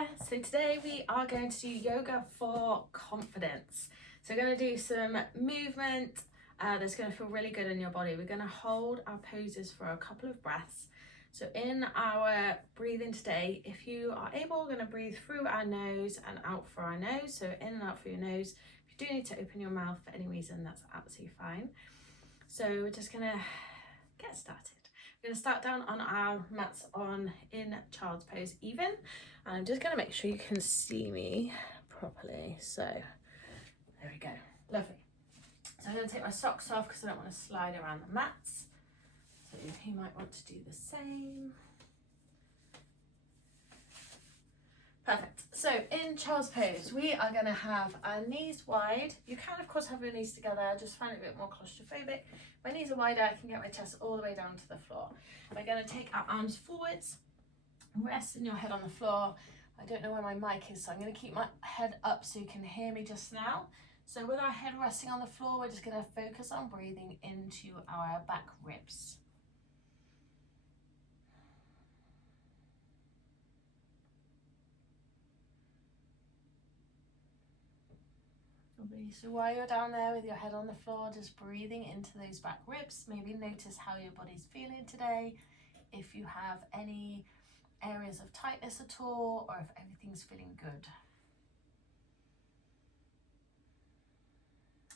there. So today we are going to do yoga for confidence. So we're going to do some movement that's going to feel really good in your body. We're going to hold our poses for a couple of breaths. So in our breathing today, if you are able, we're going to breathe through our nose and out through our nose. So in and out through your nose. If you do need to open your mouth for any reason, that's absolutely fine. So we're just going to get started. We're going to start down on our mats in child's pose even. And I'm just going to make sure you can see me properly. So there we go. Lovely. So I'm going to take my socks off because I don't want to slide around the mats. So you might want to do the same. Perfect. So in child's pose, we are going to have our knees wide. You can, of course, have your knees together. Just find it a bit more claustrophobic. My knees are wider. I can get my chest all the way down to the floor. We're going to take our arms forwards, resting your head on the floor. I don't know where my mic is, so I'm going to keep my head up so you can hear me just now. So with our head resting on the floor, we're just going to focus on breathing into our back ribs. So while you're down there with your head on the floor, just breathing into those back ribs, maybe notice how your body's feeling today, if you have any areas of tightness at all, or if everything's feeling good.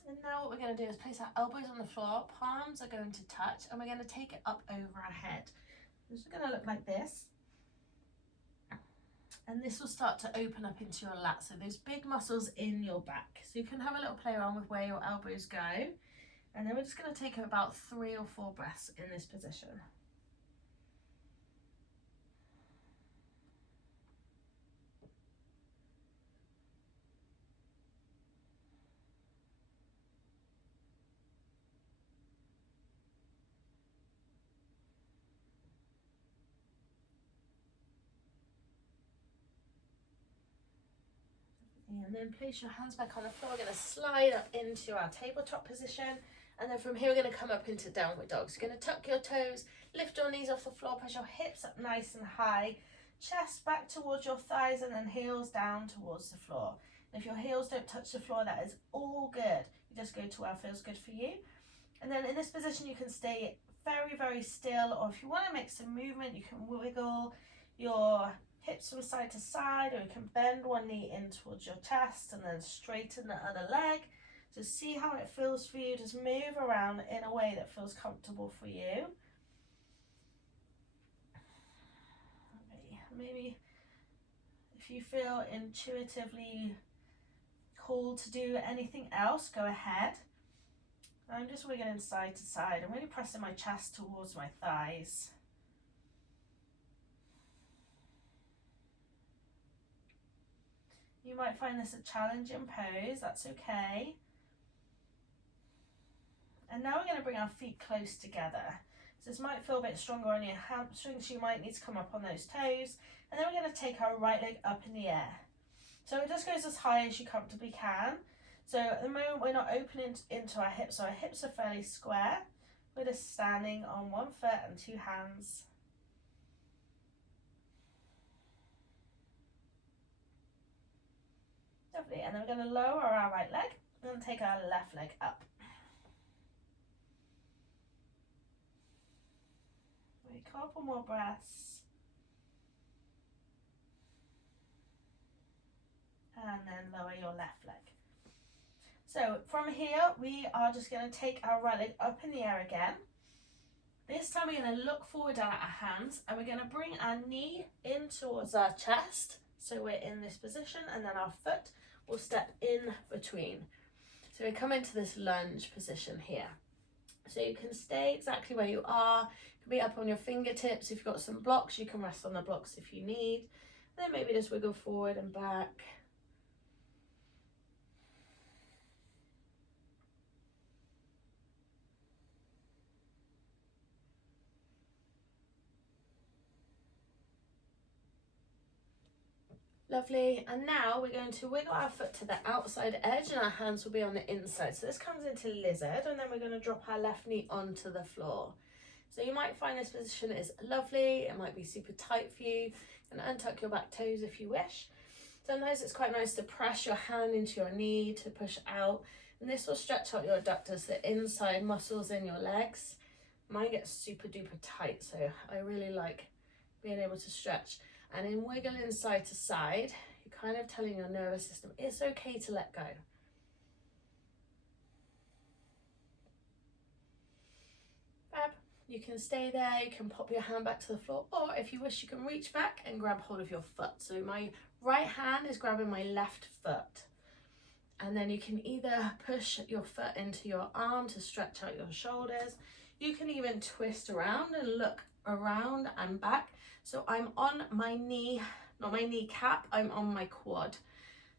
And now what we're going to do is place our elbows on the floor, palms are going to touch, and we're going to take it up over our head. This is going to look like this. And this will start to open up into your lat, so those big muscles in your back. So you can have a little play around with where your elbows go. And then we're just going to take about 3 or 4 breaths in this position. And then place your hands back on the floor. We're going to slide up into our tabletop position. And then from here, we're going to come up into downward dog. So you're going to tuck your toes, lift your knees off the floor, press your hips up nice and high, chest back towards your thighs, and then heels down towards the floor. And if your heels don't touch the floor, that is all good. You just go to where feels good for you. And then in this position, you can stay very, very still. Or if you want to make some movement, you can wiggle your hips from side to side, or you can bend one knee in towards your chest and then straighten the other leg. Just see how it feels for you. Just move around in a way that feels comfortable for you. Maybe if you feel intuitively called to do anything else, go ahead. I'm just wiggling side to side. I'm really pressing my chest towards my thighs. You might find this a challenging pose, that's okay. And now we're going to bring our feet close together. So this might feel a bit stronger on your hamstrings, you might need to come up on those toes. And then we're going to take our right leg up in the air. So it just goes as high as you comfortably can. So at the moment we're not opening into our hips, so our hips are fairly square. We're just standing on one foot and 2 hands. Lovely, and then we're going to lower our right leg and take our left leg up. A couple more breaths. And then lower your left leg. So from here, we are just going to take our right leg up in the air again. This time we're going to look forward down at our hands, and we're going to bring our knee in towards our chest. So we're in this position, and then our foot will step in between. So we come into this lunge position here. So you can stay exactly where you are. You can be up on your fingertips. If you've got some blocks, you can rest on the blocks if you need. Then maybe just wiggle forward and back. Lovely, and now we're going to wiggle our foot to the outside edge and our hands will be on the inside. So this comes into lizard, and then we're going to drop our left knee onto the floor. So you might find this position is lovely, it might be super tight for you, and untuck your back toes if you wish. Sometimes it's quite nice to press your hand into your knee to push out, and this will stretch out your adductors, the inside muscles in your legs. Mine gets super duper tight, so I really like being able to stretch. And in wiggling side to side, you're kind of telling your nervous system it's okay to let go. Fab. You can stay there, you can pop your hand back to the floor, or if you wish, you can reach back and grab hold of your foot. So my right hand is grabbing my left foot. And then you can either push your foot into your arm to stretch out your shoulders. You can even twist around and look around and back. So I'm on my knee, not my kneecap, I'm on my quad.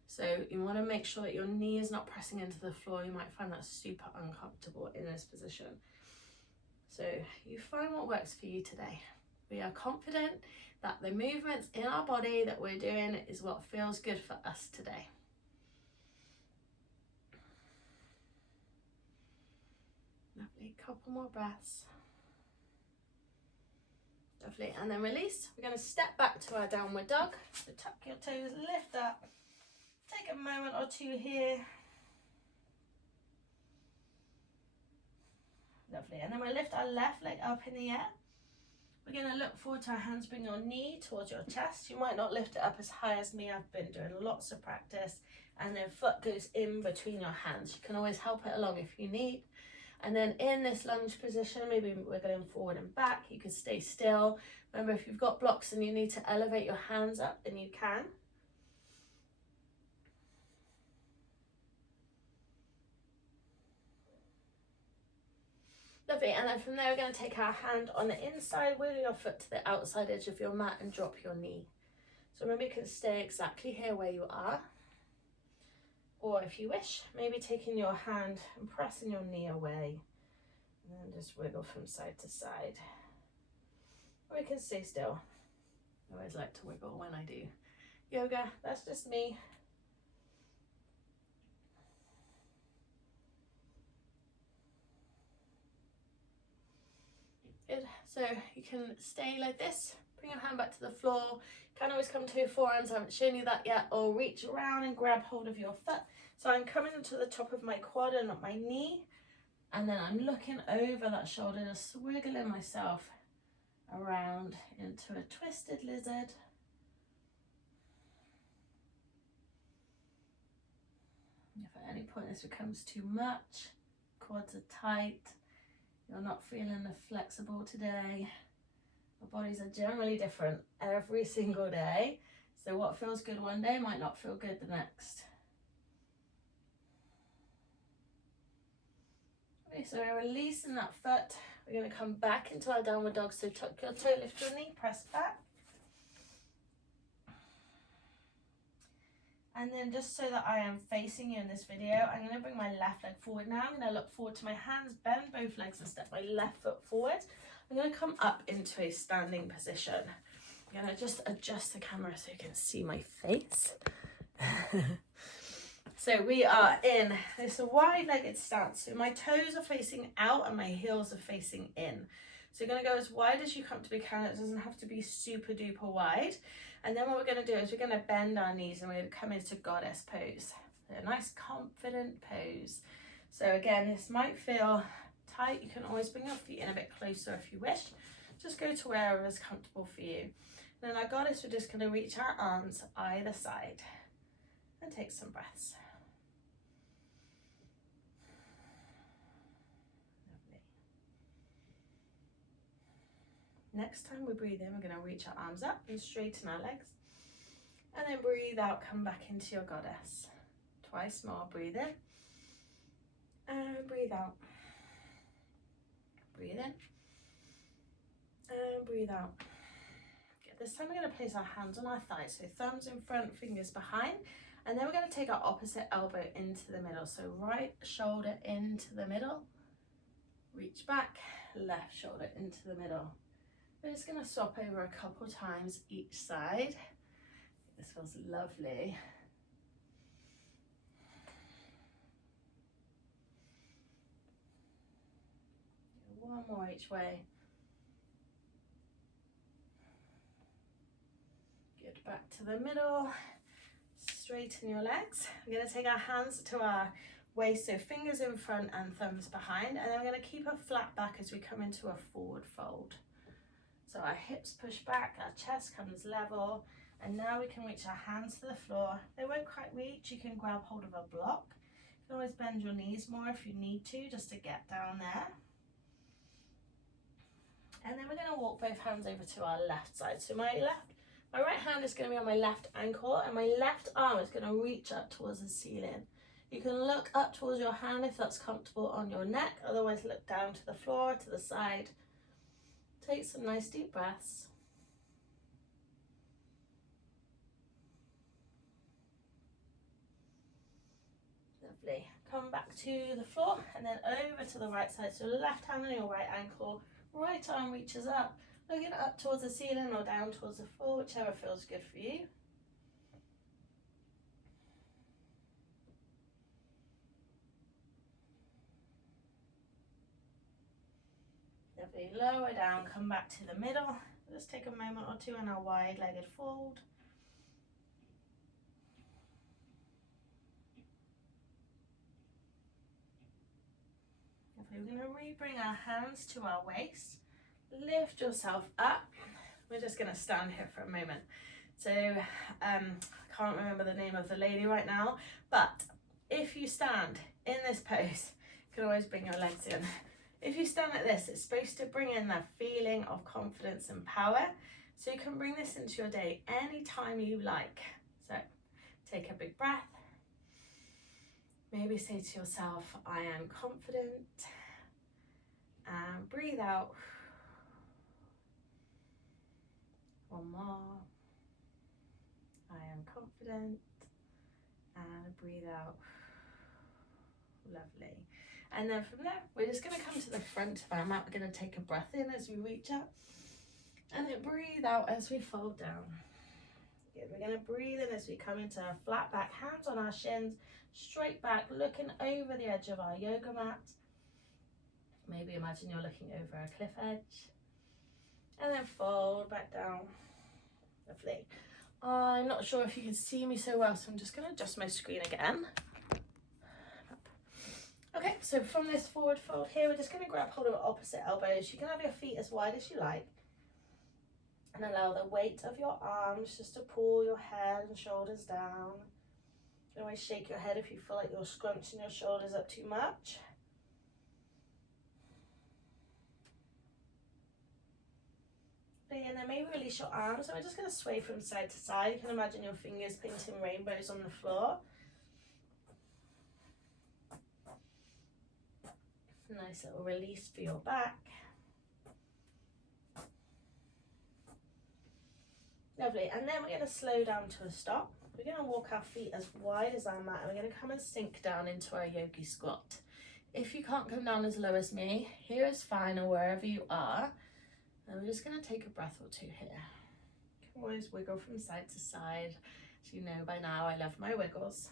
So you want to make sure that your knee is not pressing into the floor. You might find that super uncomfortable in this position. So you find what works for you today. We are confident that the movements in our body that we're doing is what feels good for us today. Lovely, couple more breaths. Lovely, and then release. We're going to step back to our downward dog. So tuck your toes, lift up. Take a moment or two here. Lovely, and then we'll lift our left leg up in the air. We're going to look forward to our hands, bring your knee towards your chest. You might not lift it up as high as me. I've been doing lots of practice. And then foot goes in between your hands. You can always help it along if you need. And then in this lunge position, maybe we're going forward and back. You can stay still. Remember, if you've got blocks and you need to elevate your hands up, then you can. Lovely, and then from there we're going to take our hand on the inside, wiggle your foot to the outside edge of your mat and drop your knee. So remember, you can stay exactly here where you are. Or if you wish, maybe taking your hand and pressing your knee away. And then just wiggle from side to side. Or you can stay still. I always like to wiggle when I do yoga, that's just me. Good, so you can stay like this, bring your hand back to the floor. You can always come to your forearms, I haven't shown you that yet, or reach around and grab hold of your foot. So I'm coming to the top of my quad and not my knee, and then I'm looking over that shoulder, just wiggling myself around into a twisted lizard. If at any point this becomes too much, quads are tight, you're not feeling flexible today. Our bodies are generally different every single day. So what feels good one day might not feel good the next. Okay, so we're releasing that foot. We're going to come back into our downward dog. So tuck your toe, lift your knee, press back. And then just so that I am facing you in this video, I'm going to bring my left leg forward now. I'm going to look forward to my hands, bend both legs and step my left foot forward. I'm going to come up into a standing position. I'm going to just adjust the camera so you can see my face. So we are in this wide-legged stance. So my toes are facing out and my heels are facing in. So you're going to go as wide as you comfortably can. It doesn't have to be super duper wide. And then what we're going to do is we're going to bend our knees and we're going to come into goddess pose. So a nice confident pose. So again, this might feel tight. You can always bring your feet in a bit closer if you wish. Just go to wherever is comfortable for you. And then our goddess, we're just going to reach our arms either side and take some breaths. Next time we breathe in, we're going to reach our arms up and straighten our legs. And then breathe out, come back into your goddess. Twice more, breathe in. And breathe out. Breathe in. And breathe out. Okay, this time we're going to place our hands on our thighs. So thumbs in front, fingers behind. And then we're going to take our opposite elbow into the middle. So right shoulder into the middle. Reach back, left shoulder into the middle. We're just going to swap over a couple times each side. This feels lovely. One more each way. back to the middle, straighten your legs. We're going to take our hands to our waist, so fingers in front and thumbs behind, and then we're going to keep a flat back as we come into a forward fold. So our hips push back, our chest comes level, and now we can reach our hands to the floor. They won't quite reach, you can grab hold of a block. You can always bend your knees more if you need to, just to get down there. And then we're going to walk both hands over to our left side. So my right hand is going to be on my left ankle, and my left arm is going to reach up towards the ceiling. You can look up towards your hand if that's comfortable on your neck, otherwise look down to the floor, to the side. Take some nice deep breaths. Lovely. Come back to the floor and then over to the right side. So left hand on your right ankle, right arm reaches up, looking up towards the ceiling or down towards the floor, whichever feels good for you. Lovely. Lower down, come back to the middle. Just take a moment or two in our wide-legged fold. Lovely. We're going to re-bring our hands to our waist. Lift yourself up. We're just going to stand here for a moment. So I can't remember the name of the lady right now, but if you stand in this pose, you can always bring your legs in. If you stand like this, it's supposed to bring in that feeling of confidence and power. So you can bring this into your day anytime you like. So take a big breath. Maybe say to yourself, I am confident. And breathe out. One more. I am confident. And breathe out. Lovely. And then from there, we're just going to come to the front of our mat. We're going to take a breath in as we reach up. And then breathe out as we fold down. Good. We're going to breathe in as we come into a flat back, hands on our shins, straight back, looking over the edge of our yoga mat. Maybe imagine you're looking over a cliff edge. And then fold back down. Lovely. I'm not sure if you can see me so well, so I'm just going to adjust my screen again. Okay, so from this forward fold here, we're just going to grab hold of opposite elbows. You can have your feet as wide as you like. And allow the weight of your arms just to pull your head and shoulders down. You can always shake your head if you feel like you're scrunching your shoulders up too much. And then maybe release your arms. And we're just going to sway from side to side. You can imagine your fingers painting rainbows on the floor. Nice little release for your back. Lovely. And then we're going to slow down to a stop. We're going to walk our feet as wide as our mat, and we're going to come and sink down into our yogi squat. If you can't come down as low as me, here is fine, or wherever you are. And we're just going to take a breath or two here. You can always wiggle from side to side. As you know by now, I love my wiggles.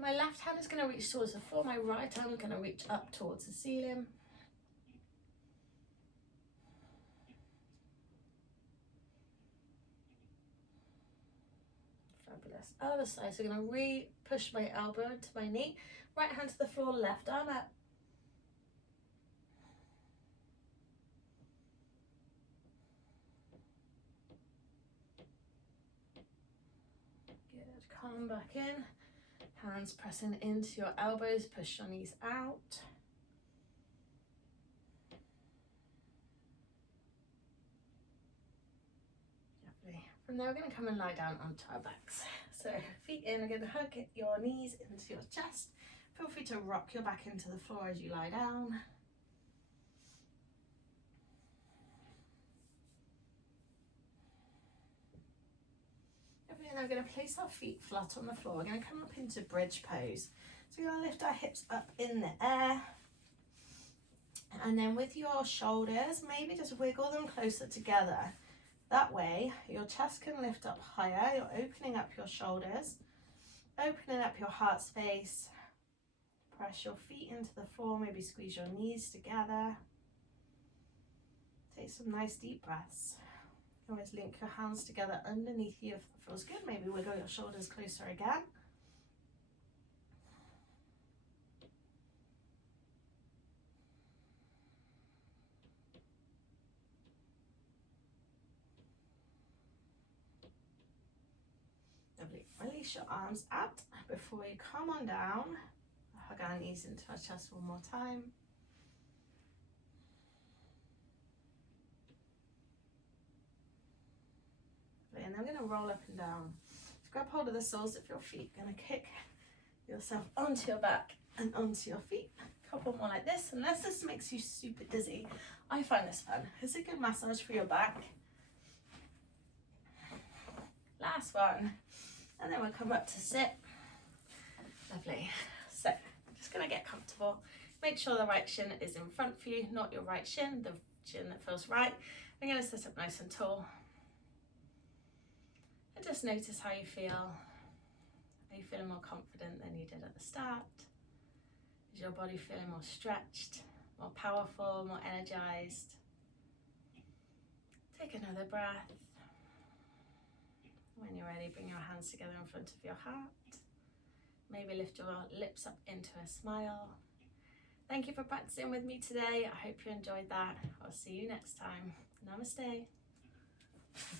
My left hand is going to reach towards the floor. My right hand is going to reach up towards the ceiling. Fabulous. Other side. So I'm going to re-push my elbow into my knee. Right hand to the floor, left arm up. Good. Come back in. Hands pressing into your elbows, push your knees out. Lovely. From there, we're going to come and lie down onto our backs. So feet in, we're going to hug your knees into your chest. Feel free to rock your back into the floor as you lie down. And we're going to place our feet flat on the floor. We're going to come up into bridge pose. So we're going to lift our hips up in the air. And then with your shoulders, maybe just wiggle them closer together. That way, your chest can lift up higher. You're opening up your shoulders, opening up your heart space. Press your feet into the floor, maybe squeeze your knees together. Take some nice deep breaths. You can always link your hands together underneath you if that feels good. Maybe wiggle your shoulders closer again. Lovely. Release your arms out before you come on down. Hug our knees into our chest one more time. And then we're going to roll up and down. So grab hold of the soles of your feet. You're going to kick yourself onto your back and onto your feet. A couple more like this. Unless this makes you super dizzy, I find this fun. It's a good massage for your back. Last one. And then we'll come up to sit. Lovely. So just going to get comfortable. Make sure the right shin is in front for you, not your right shin, the shin that feels right. I'm going to sit up nice and tall. And just notice how you feel. Are you feeling more confident than you did at the start? Is your body feeling more stretched, more powerful, more energized? Take another breath. When you're ready, bring your hands together in front of your heart. Maybe lift your lips up into a smile. Thank you for practicing with me today. I hope you enjoyed that. I'll see you next time. Namaste.